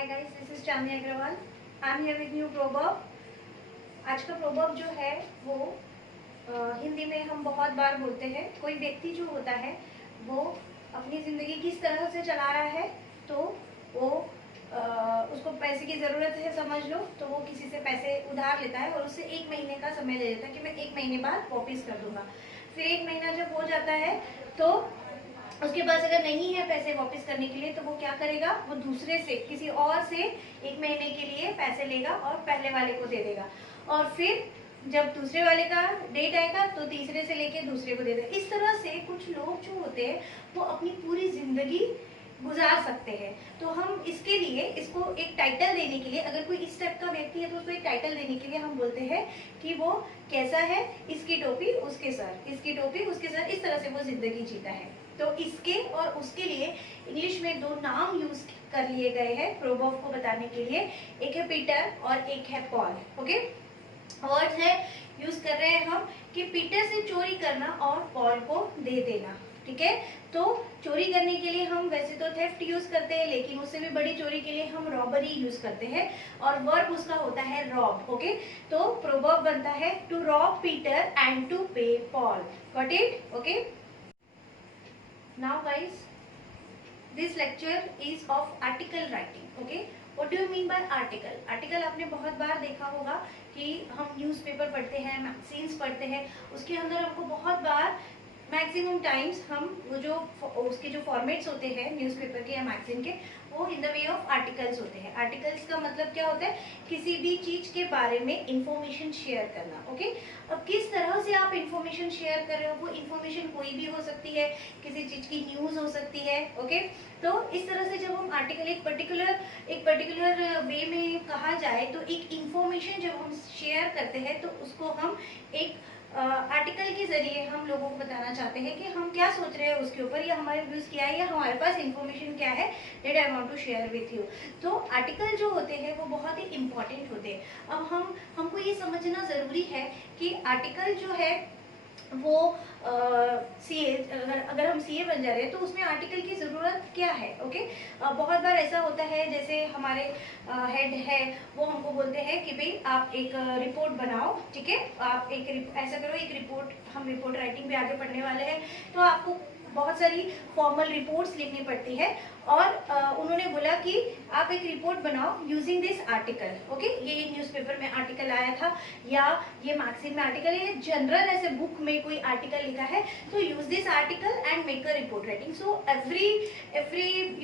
Hi guys, this is Chandni Agarwal. I am here with new proverb. आज का proverb जो है वो हिंदी में हम बहुत बार बोलते हैं। कोई व्यक्ति जो होता है वो अपनी ज़िंदगी किस तरह से चला रहा है, तो वो उसको पैसे की ज़रूरत है, समझ लो, तो वो किसी से पैसे उधार लेता है और उससे 1 महीने का समय दे देता है कि मैं 1 महीने बाद वापिस कर दूंगा। फिर 1 महीना जब हो जाता है तो उसके पास अगर नहीं है पैसे वापस करने के लिए, तो वो क्या करेगा, वो दूसरे से, किसी और से 1 महीने के लिए पैसे लेगा और पहले वाले को दे देगा। और फिर जब दूसरे वाले का डेट आएगा तो तीसरे से लेके दूसरे को दे देगा। इस तरह से कुछ लोग जो होते हैं वो अपनी पूरी जिंदगी गुजार सकते हैं। तो हम इसके लिए, इसको एक टाइटल देने के लिए, अगर कोई इस टाइप का व्यक्ति है तो उसको एक टाइटल देने के लिए हम बोलते हैं कि वो कैसा है, इसकी टोपी उसके सर, इसकी टोपी उसके सर। इस तरह से वो जिंदगी जीता है। तो इसके और उसके लिए इंग्लिश में 2 नाम यूज कर लिए गए हैं प्रोवर्ब को बताने के लिए। एक है पीटर और एक है पॉल। ओके, वर्ड्स है यूज कर रहे हैं हम कि पीटर से चोरी करना और पॉल को दे देना। ठीक है, तो चोरी करने के लिए हम वैसे तो थेफ्ट यूज करते हैं, लेकिन उससे भी बड़ी चोरी के लिए हम रॉबरी यूज करते हैं और वर्ब उसका होता है रॉब। ओके, तो प्रोवर्ब बनता है to rob Peter and to pay Paul. Got it? Okay, now guys, this lecture is of article writing. Okay, what do you mean by article? article आपने बहुत बार देखा होगा कि हम न्यूज़पेपर पढ़ते हैं, मैगजीन्स पढ़ते हैं, उसके अंदर हमको बहुत बार मैक्सिमम टाइम्स हम वो जो उसके जो फॉर्मेट्स होते हैं न्यूज़पेपर के या मैगजीन के, वो in the way of articles होते हैं। आर्टिकल्स का मतलब क्या होता है? किसी भी चीज के बारे में इंफॉर्मेशन शेयर करना। ओके, अब किस तरह से आप इंफॉर्मेशन शेयर कर रहे हो, वो इंफॉर्मेशन कोई भी हो सकती है, किसी चीज की न्यूज हो सकती है। ओके, तो इस तरह से जब हम आर्टिकल एक पर्टिकुलर वे में कहा जाए तो एक इंफॉर्मेशन जब हम शेयर करते हैं तो उसको हम एक आर्टिकल के जरिए हम लोगों को बताना चाहते हैं कि हम क्या सोच रहे हैं उसके ऊपर, या हमारे व्यूज क्या है, या हमारे पास इंफॉर्मेशन क्या है that I want to share with you. तो आर्टिकल जो होते हैं वो बहुत ही इंपॉर्टेंट होते हैं। अब हमको ये समझना जरूरी है कि आर्टिकल जो है वो सीए, अगर हम सीए बन जा रहे हैं तो उसमें आर्टिकल की ज़रूरत क्या है। ओके, बहुत बार ऐसा होता है, जैसे हमारे हेड है वो हमको बोलते हैं कि भाई आप एक रिपोर्ट बनाओ। ठीक है, आप एक ऐसा करो, एक रिपोर्ट, हम रिपोर्ट राइटिंग पे आगे पढ़ने वाले हैं, तो आपको बहुत सारी फॉर्मल रिपोर्ट्स लिखनी पड़ती है और उन्होंने बोला कि आप एक रिपोर्ट बनाओ यूजिंग दिस आर्टिकल। ओके, ये न्यूज़पेपर में आर्टिकल आया था या ये मैगजीन में आर्टिकल है, जनरल ऐसे बुक में कोई आर्टिकल लिखा है, तो use this article and make a report writing. So every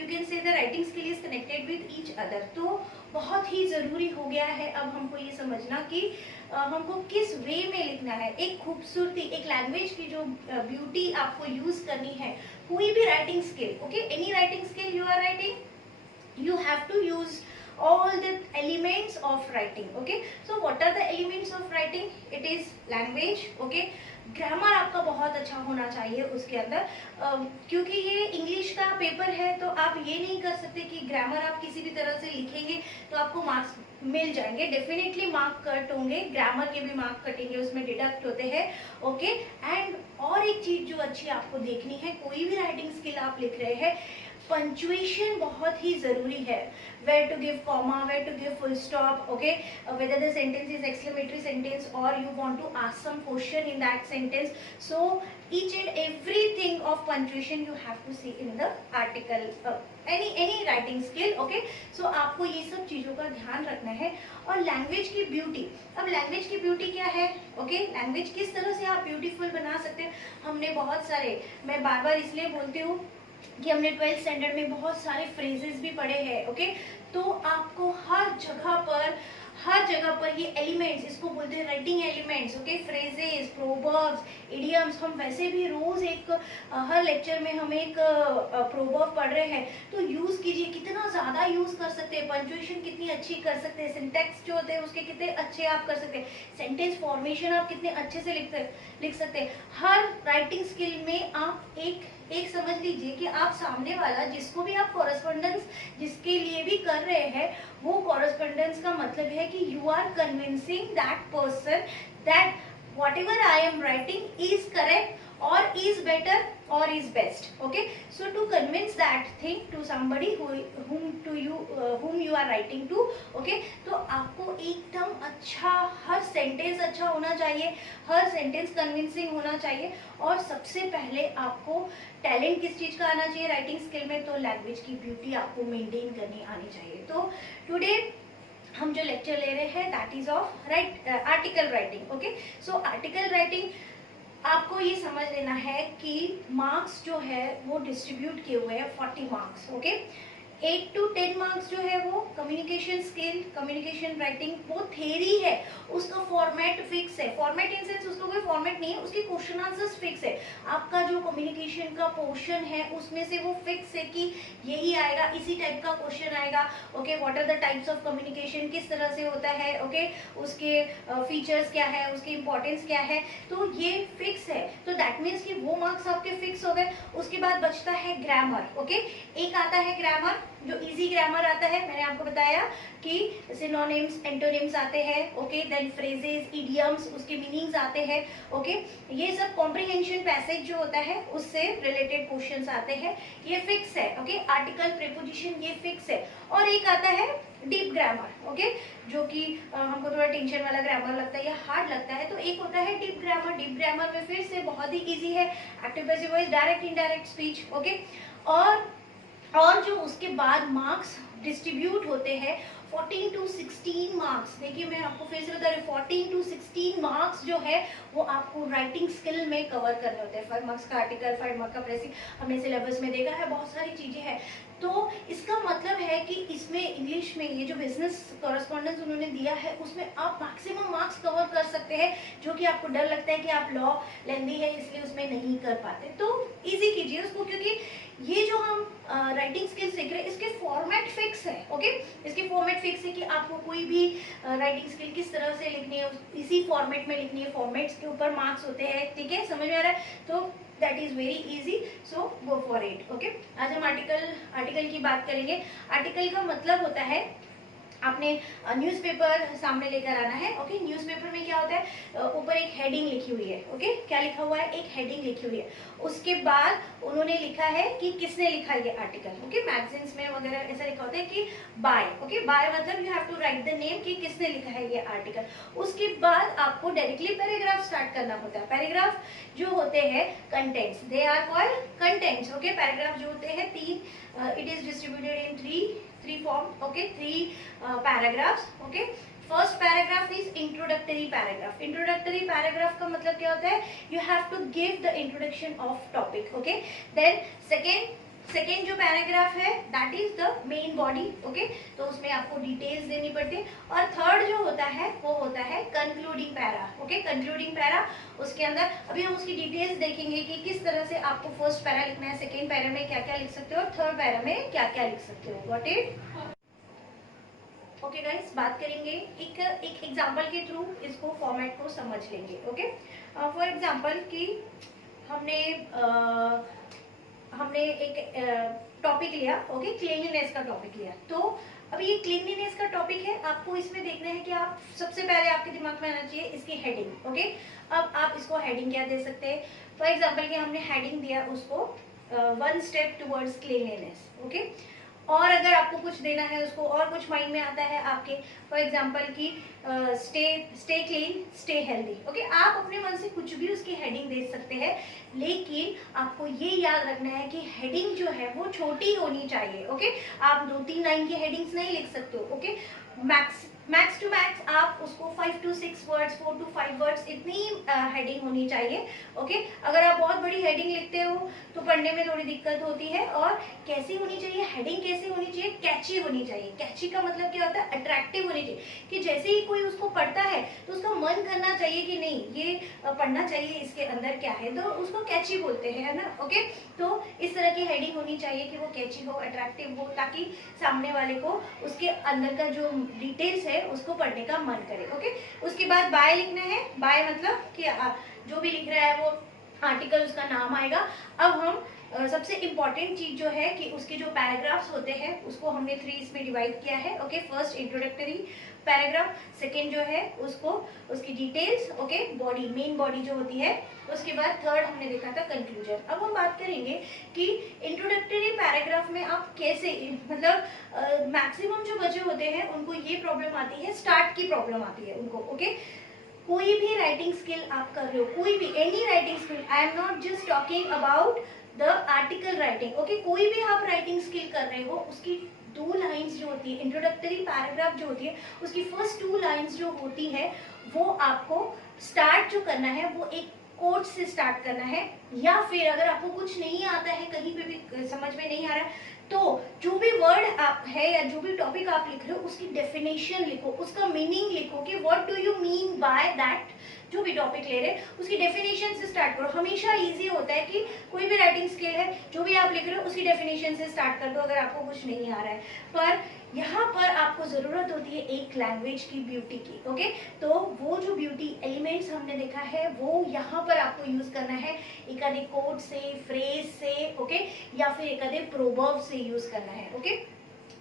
you can say the writing skill is connected with each other. तो बहुत ही ज़रूरी हो गया है अब हमको ये समझना कि हमको किस वे में लिखना है। एक खूबसूरती, एक लैंग्वेज की जो ब्यूटी आपको यूज करनी है, कोई भी writing skill, okay, any writing skill you are writing, you have to use all the elements of writing. Okay, so what are the elements of writing? It is language. Okay, grammar आपका बहुत अच्छा होना चाहिए उसके अंदर, क्योंकि ये English का पेपर है तो आप ये नहीं कर सकते कि ग्रामर आप किसी भी तरह से लिखेंगे तो आपको मार्क्स मिल जाएंगे। डेफिनेटली मार्क कट होंगे, ग्रामर के भी मार्क कटेंगे, उसमें डिडक्ट होते हैं। ओके, एंड और एक चीज जो अच्छी आपको देखनी है, कोई भी राइटिंग स्किल आप लिख रहे हैं, पंचुएशन बहुत ही जरूरी है। where to give comma, where to give full stop, okay, whether the sentence is exclamatory sentence or you want to ask some question in that sentence. So each and everything of punctuation you have to see in the article, any writing skill. Okay, so आपको ये सब चीजों का ध्यान रखना है। और language की ब्यूटी, अब लैंग्वेज की ब्यूटी क्या है? ओके, लैंग्वेज किस तरह से आप ब्यूटीफुल बना सकते हैं। हमने बहुत सारे, मैं बार बार इसलिए बोलती हूँ कि हमने 12th स्टैंडर्ड में बहुत सारे फ्रेजेस भी पढ़े हैं। ओके, तो आपको हर जगह पर ये एलिमेंट्स, इसको बोलते हैं writing elements. Okay, phrases, proverbs, idioms, हम वैसे भी रोज एक हर लेक्चर में हम एक प्रोवर्ब पढ़ रहे हैं, तो यूज कीजिए, कितना ज्यादा यूज कर सकते हैं, पंक्चुएशन कितनी अच्छी कर सकते हैं, सिंटैक्स जो होते हैं उसके कितने अच्छे आप कर सकते हैं, सेंटेंस फॉर्मेशन आप कितने अच्छे से लिख सकते हैं। हर राइटिंग स्किल में आप एक समझ लीजिए कि आप सामने वाला जिसको भी आप कॉरेस्पॉन्डेंस जिसके लिए भी कर रहे हैं, वो कॉरेस्पॉन्डेंस का मतलब है कि you are convincing that person that whatever I am writing is correct or is better or is best. Okay, so to convince that thing to somebody whom to whom you are writing to. Okay, तो आपको एकदम अच्छा, हर sentence अच्छा होना चाहिए, हर sentence convincing होना चाहिए। और सबसे पहले आपको टैलेंट किस चीज़ का आना चाहिए राइटिंग स्किल में, तो लैंग्वेज की ब्यूटी आपको मेंटेन करनी आनी चाहिए। तो टुडे हम जो लेक्चर ले रहे हैं that is of article writing. Okay, so article writing आपको ये समझ लेना है कि मार्क्स जो है वो डिस्ट्रीब्यूट किए हुए हैं 40 मार्क्स। ओके, 8 to 10 मार्क्स जो है वो कम्युनिकेशन स्किल, कम्युनिकेशन राइटिंग, वो थ्योरी है, उसका फॉर्मेट फिक्स है। फॉर्मेट इन सेंस उसका कोई फॉर्मेट नहीं है, उसके क्वेश्चन आंसर्स फिक्स है। आपका जो कम्युनिकेशन का पोर्शन है उसमें से वो फिक्स है कि यही आएगा, इसी टाइप का क्वेश्चन आएगा। Okay, what are the types of communication, किस तरह से होता है, ओके, उसके फीचर्स क्या है, उसकी इंपॉर्टेंस क्या है, तो ये फिक्स है। तो दैट मीन्स कि वो मार्क्स आपके फिक्स हो गए। उसके बाद बचता है ग्रामर। ओके, एक आता है ग्रामर जो इजी ग्रामर आता है, मैंने आपको बताया कि सिनोनिम्स, एंटोनिम्स आते हैं। ओके, देन फ्रेजेस, इडियम्स, उसके मीनिंग्स आते हैं। ओके, ये सब कॉम्प्रिहेंशन पैसेज जो होता है उससे रिलेटेड क्वेश्चंस आते हैं, ये फिक्स है। ओके, आर्टिकल, प्रीपोजिशन, ये फिक्स है। और एक आता है डीप ग्रामर। ओके, जो कि हमको थोड़ा टेंशन वाला ग्रामर लगता है या हार्ड लगता है, तो एक होता है डीप ग्रामर। डीप ग्रामर में फिर से बहुत ही इजी है, active passive voice, direct indirect speech. Okay, और जो उसके बाद मार्क्स डिस्ट्रीब्यूट होते हैं 14 to 16 मार्क्स। देखिए मैं आपको फिर से बता रही हूँ, 14 to 16 मार्क्स जो है वो आपको राइटिंग स्किल में कवर करने होते हैं। 5 मार्क्स का आर्टिकल, 5 मार्क्स का प्रेसिंग, हमने सिलेबस में देखा है, बहुत सारी चीजें हैं। तो इसका मतलब है कि इसमें इंग्लिश में ये जो बिजनेस कॉरेस्पॉन्डेंस उन्होंने दिया है उसमें आप मैक्सिमम मार्क्स कवर कर सकते हैं, जो कि आपको डर लगता है कि आप लॉ लेंदी है इसलिए उसमें नहीं कर पाते, तो इजी कीजिए उसको, क्योंकि ये जो हम राइटिंग स्किल सीख रहे हैं इसके फॉर्मेट फिक्स है। ओके, इसके फॉर्मेट फिक्स है कि आपको कोई भी राइटिंग स्किल किस तरह से लिखनी है, इसी फॉर्मेट में लिखनी है, फॉर्मेट्स के ऊपर मार्क्स होते हैं। ठीक है, समझ में आ रहा है? तो that is very easy, so go for it. Okay, आज हम आर्टिकल की बात करेंगे। आर्टिकल का मतलब होता है आपने न्यूज़पेपर सामने लेकर आना है। ओके, न्यूज़पेपर में क्या होता है, ऊपर एक हेडिंग लिखी हुई है। ओके, क्या लिखा हुआ है, एक हेडिंग लिखी हुई है। उसके बाद उन्होंने लिखा है कि किसने लिखा है ये आर्टिकल। ओके, मैगजीन्स में वगैरह ऐसा लिखा होता है कि बाय। ओके, बाय मतलब you have to write the name कि किसने लिखा है ये आर्टिकल। उसके बाद आपको डायरेक्टली पैराग्राफ स्टार्ट करना होता है। पैराग्राफ जो होते हैं contents, they are called contents. Okay, paragraph जो होते हैं तीन, it is distributed in three form. Okay, 3 paragraphs. Okay, first paragraph is introductory paragraph. Introductory paragraph का मतलब क्या होता है, you have to give the introduction of topic. Okay, then second जो पैराग्राफ है that is the main body. Okay, तो उसमें आपको डिटेल्स देनी पड़ती है। और थर्ड जो होता है वो होता है concluding para. Okay, concluding para, उसके अंदर अभी हम उसकी डिटेल्स देखेंगे कि किस तरह से आपको फर्स्ट पैरा लिखना है, सेकेंड पैरा में क्या क्या लिख सकते हो और थर्ड पैरा में क्या क्या लिख सकते हो। Got it? ओके गाइस, बात करेंगे एक एग्जांपल के थ्रू, इसको फॉर्मेट को समझ लेंगे। ओके, फॉर एग्जांपल कि हमने एक टॉपिक लिया। ओके, क्लीनलीनेस का टॉपिक लिया। तो अब ये क्लीनलीनेस का टॉपिक है, आपको इसमें देखना है कि आप सबसे पहले आपके दिमाग में आना चाहिए इसकी हेडिंग। ओके, अब आप इसको हेडिंग क्या दे सकते हैं, फॉर एग्जांपल कि हमने हेडिंग दिया उसको 1 स्टेप टुवर्ड्स क्लीनलीनेस। ओके, और अगर आपको कुछ देना है उसको, और कुछ माइंड में आता है आपके, फॉर एग्जांपल कि stay clean, stay healthy. Okay, आप अपने मन से कुछ भी उसकी हेडिंग दे सकते हैं, लेकिन आपको ये याद रखना है कि हेडिंग जो है वो छोटी होनी चाहिए। ओके, आप 2-3 लाइन की हेडिंग्स नहीं लिख सकते हो। ओके, मैक्स टू मैक्स आप उसको 5 to 6 वर्ड्स, 4 to 5 वर्ड्स, इतनी हेडिंग होनी चाहिए। ओके, अगर आप बहुत बड़ी हेडिंग लिखते हो तो पढ़ने में थोड़ी दिक्कत होती है। और कैसी होनी चाहिए हेडिंग, कैसी होनी चाहिए, कैची होनी चाहिए। कैची का मतलब क्या होता है, अट्रैक्टिव होनी चाहिए, कि जैसे ही कोई उसको पढ़ता है तो उसका मन करना चाहिए कि नहीं ये पढ़ना चाहिए, इसके अंदर क्या है, तो उसको कैची बोलते हैं, है ना। ओके, तो इस तरह की हेडिंग होनी चाहिए कि वो कैची हो, अट्रैक्टिव हो, ताकि सामने वाले को उसके अंदर का जो डिटेल्स है उसको पढ़ने का मन करे। ओके, उसके बाद बाय लिखना है। बाय मतलब कि जो भी लिख रहा है वो आर्टिकल, उसका नाम आएगा। अब हम सबसे इम्पॉर्टेंट चीज जो है कि उसके जो पैराग्राफ्स होते हैं उसको हमने 3 इसमें डिवाइड किया है। Okay, first introductory paragraph, second जो है उसको उसकी details, okay, body, main body जो होती है, उसके बाद थर्ड हमने देखा था कंक्लूजन। अब हम बात करेंगे कि इंट्रोडक्टरी पैराग्राफ में आप कैसे, मतलब मैक्सिमम जो बच्चे होते हैं उनको ये प्रॉब्लम आती है, स्टार्ट की प्रॉब्लम आती है उनको। ओके, कोई भी राइटिंग स्किल आप कर रहे हो, कोई भी any writing skill, I am not just talking about the article writing. Okay, कोई भी आप राइटिंग स्किल कर रहे हो, उसकी 2 लाइन्स जो होती है, इंट्रोडक्टरी पैराग्राफ जो होती है, उसकी फर्स्ट 2 लाइन्स जो होती है वो आपको स्टार्ट जो करना है वो एक कोट से स्टार्ट करना है, या फिर अगर आपको कुछ नहीं आता है, कहीं पे भी समझ में नहीं आ रहा है, तो जो भी वर्ड आप है या जो भी टॉपिक आप लिख रहे हो उसकी डेफिनेशन लिखो, उसका मीनिंग लिखो कि what do you mean by that. जो भी टॉपिक ले रहे हैं उसकी डेफिनेशन से स्टार्ट करो। हमेशा इजी होता है कि कोई भी राइटिंग स्किल है, जो भी आप लिख रहे हो उसकी डेफिनेशन से स्टार्ट कर दो अगर आपको कुछ नहीं आ रहा है। पर यहाँ पर आपको जरूरत होती है एक लैंग्वेज की ब्यूटी की। ओके, तो वो जो ब्यूटी एलिमेंट्स हमने देखा है वो यहाँ पर आपको यूज करना है, एक आधे कोट से, फ्रेज से, ओके, या फिर एक आधे प्रोवर्ब से यूज करना है। ओके,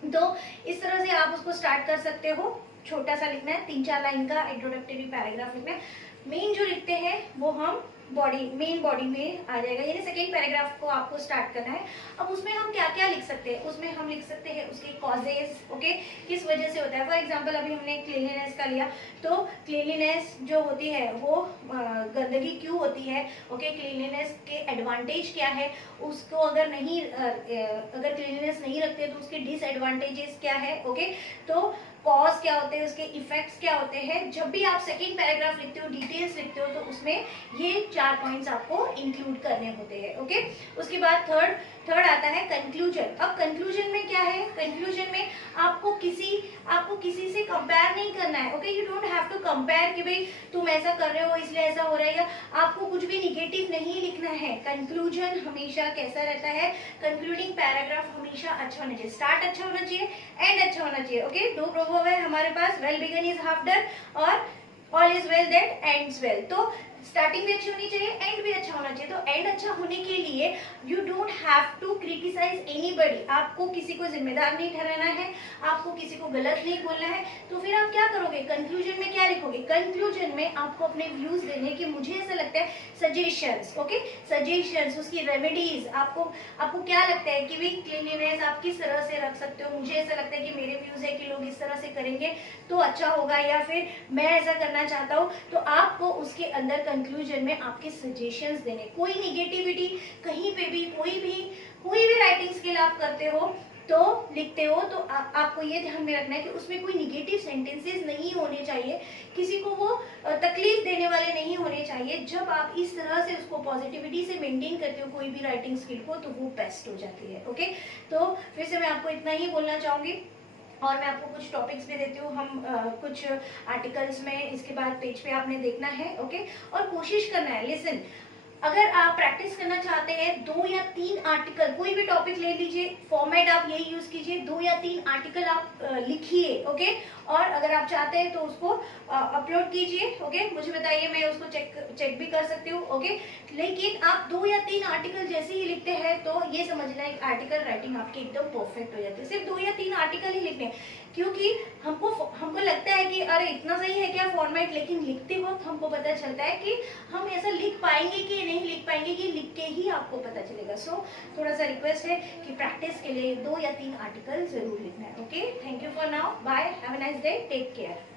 तो इस तरह से आप उसको स्टार्ट कर सकते हो। छोटा सा लिखना है, 3-4 लाइन का इंट्रोडक्टरी पैराग्राफ लिखना है। मेन जो लिखते हैं वो हम बॉडी, मेन बॉडी में आ जाएगा, यानी सेकेंड पैराग्राफ को आपको स्टार्ट करना है। अब उसमें हम क्या क्या लिख सकते हैं, उसमें हम लिख सकते हैं उसके कॉजेस, ओके, किस वजह से होता है। फॉर एग्जांपल अभी हमने क्लीनलीनेस का लिया, तो क्लीनलीनेस जो होती है वो गंदगी क्यों होती है, ओके, क्लीनलीनेस के एडवांटेज क्या है, उसको अगर नहीं अगर क्लीनलीनेस नहीं रखते तो उसके डिसएडवांटेजेस क्या है, ओके, तो कॉज क्या होते हैं, उसके इफेक्ट्स क्या होते हैं। जब भी आप सेकेंड पैराग्राफ लिखते हो, डिटेल्स लिखते हो, तो उसमें ये 4 पॉइंट्स आपको इंक्लूड करने होते हैं। ओके, उसके बाद थर्ड आता है कंक्लूजन। अब कंक्लूजन में क्या है, कंक्लूजन में आपको किसी से कंपेयर नहीं करना है। Okay, you don't have to compare कि भाई तुम ऐसा कर रहे हो इसलिए ऐसा हो रहा है, या आपको कुछ भी निगेटिव नहीं लिखना है। कंक्लूजन हमेशा कैसा रहता है, कंक्लूडिंग पैराग्राफ हमेशा अच्छा होना चाहिए, स्टार्ट अच्छा होना चाहिए, एंड अच्छा होना चाहिए। ओके, 2 प्रोवर्ब है हमारे पास, well begun is half done और all is well that ends well. तो स्टार्टिंग भी अच्छी होनी चाहिए, एंड भी अच्छा होना चाहिए। तो एंड अच्छा होने के लिए you don't have to criticise anybody, आपको किसी को जिम्मेदार नहीं ठहराना है, आपको किसी को गलत नहीं बोलना है। तो फिर आप क्या करोगे, कंक्लूजन में क्या लिखोगे, कंक्लूजन में आपको अपने व्यूज देने की, मुझे ऐसा लगता है सजेशंस, ओके, सजेशंस, उसकी रेमेडीज, आपको क्या लगता है कि भाई क्लीनलीनेस आप किस तरह से रख सकते हो। मुझे ऐसा लगता है कि मेरे व्यूज है कि लोग इस तरह से करेंगे तो अच्छा होगा, या फिर मैं ऐसा करना चाहता हूँ। तो आपको उसके अंदर कंक्लूजन में आपके सजेशंस देने, कोई निगेटिविटी कहीं पे भी, कोई भी राइटिंग स्किल आप करते हो तो लिखते हो तो आपको ये ध्यान में रखना है कि उसमें कोई निगेटिव सेंटेंसेस नहीं होने चाहिए, किसी को वो तकलीफ देने वाले नहीं होने चाहिए। जब आप इस तरह से उसको पॉजिटिविटी से मेंटेन करते हो कोई भी राइटिंग स्किल को, तो वो बेस्ट हो जाती है। ओके, तो फिर से मैं आपको इतना ही बोलना चाहूंगी, और मैं आपको कुछ टॉपिक्स भी देती हूँ। हम कुछ आर्टिकल्स में इसके बाद पेज पे आपने देखना है। ओके, और कोशिश करना है, लिसन, अगर आप प्रैक्टिस करना चाहते हैं 2 या 3 आर्टिकल, कोई भी टॉपिक ले लीजिए, फॉर्मेट आप यही यूज कीजिए, 2 या 3 आर्टिकल आप लिखिए। ओके, और अगर आप चाहते हैं तो उसको अपलोड कीजिए। ओके, मुझे बताइए, मैं उसको चेक भी कर सकती हूँ। ओके, लेकिन आप 2 या 3 आर्टिकल जैसे ही लिखते हैं तो ये समझना है आर्टिकल राइटिंग आपकी एकदम परफेक्ट हो जाती है। सिर्फ 2 या 3 आर्टिकल ही लिखने, क्योंकि हमको लगता है कि अरे इतना सही है क्या फॉर्मेट, लेकिन लिखते वक्त हमको पता चलता है कि हम ऐसा लिख पाएंगे कि नहीं लिख पाएंगे, ये लिख के ही आपको पता चलेगा। सो थोड़ा सा रिक्वेस्ट है कि प्रैक्टिस के लिए 2 या 3 आर्टिकल जरूर लिखना है। Okay, thank you for now, bye, have a nice day, take care.